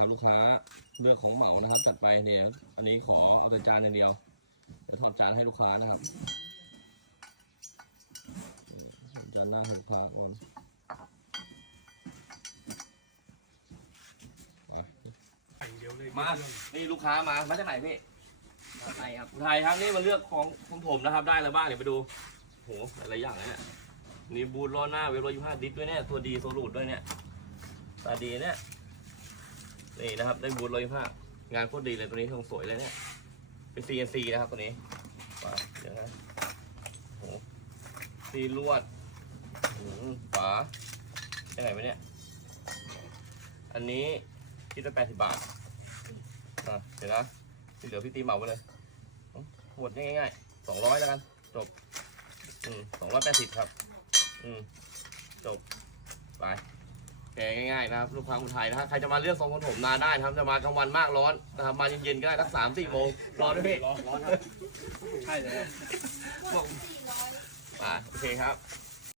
ครับลูกค้าเลือกของเหมานะครับจัดไปเนี่ยอันนี้ขอเอาแต่จานอย่างเดียวเดี๋ยวถอดจานให้ลูกค้านะครับจานหน้าหกพาก่อนมาไข่เดียวเลยมานี่ลูกค้ามามาจากไหนพี่ไทยครับไทยครับนี่มาเลือกของของผมนะครับได้แล้วบ้างเดี๋ยวไปดูโหหลายอย่างนะเนี่ยนี่บูทล้อหน้าเวลร้อยยี่ห้าดิสด้วยเนี่ยตัวดีโซลูดด้วยเนี่ยตาดีเนี่ย นี่นะครับ ได้บูทร้อยห้างานโคตรดีเลยตัวนี้ทรงสวยเลยเนี่ย เป็น CNC นะครับตัวนี้มาเดี๋ยวนะโหซีลวดหืมฝาได้ไหนไปเนี่ย อันนี้คิดว่าแปดสิบบาทอะเดี๋ยวนะที่เหลือพี่ตีเหมาไปเลยหมดง่ายๆสองร้อยแล้วกัน จบ อืมสองร้อยแปดสิบครับ อืม จบ ไป แกง่ายๆนะครับลูกค้าคนไทยนะครับใครจะมาเลือกทรงคนผมนาได้นะครับจะมากลางวันมากร้อนนะครับมาเย็นๆก็ได้สักสามสี่โมงรอด้วยพี่ร้อนร้อนครับใช่เลยบอกอ่าโอเคครับ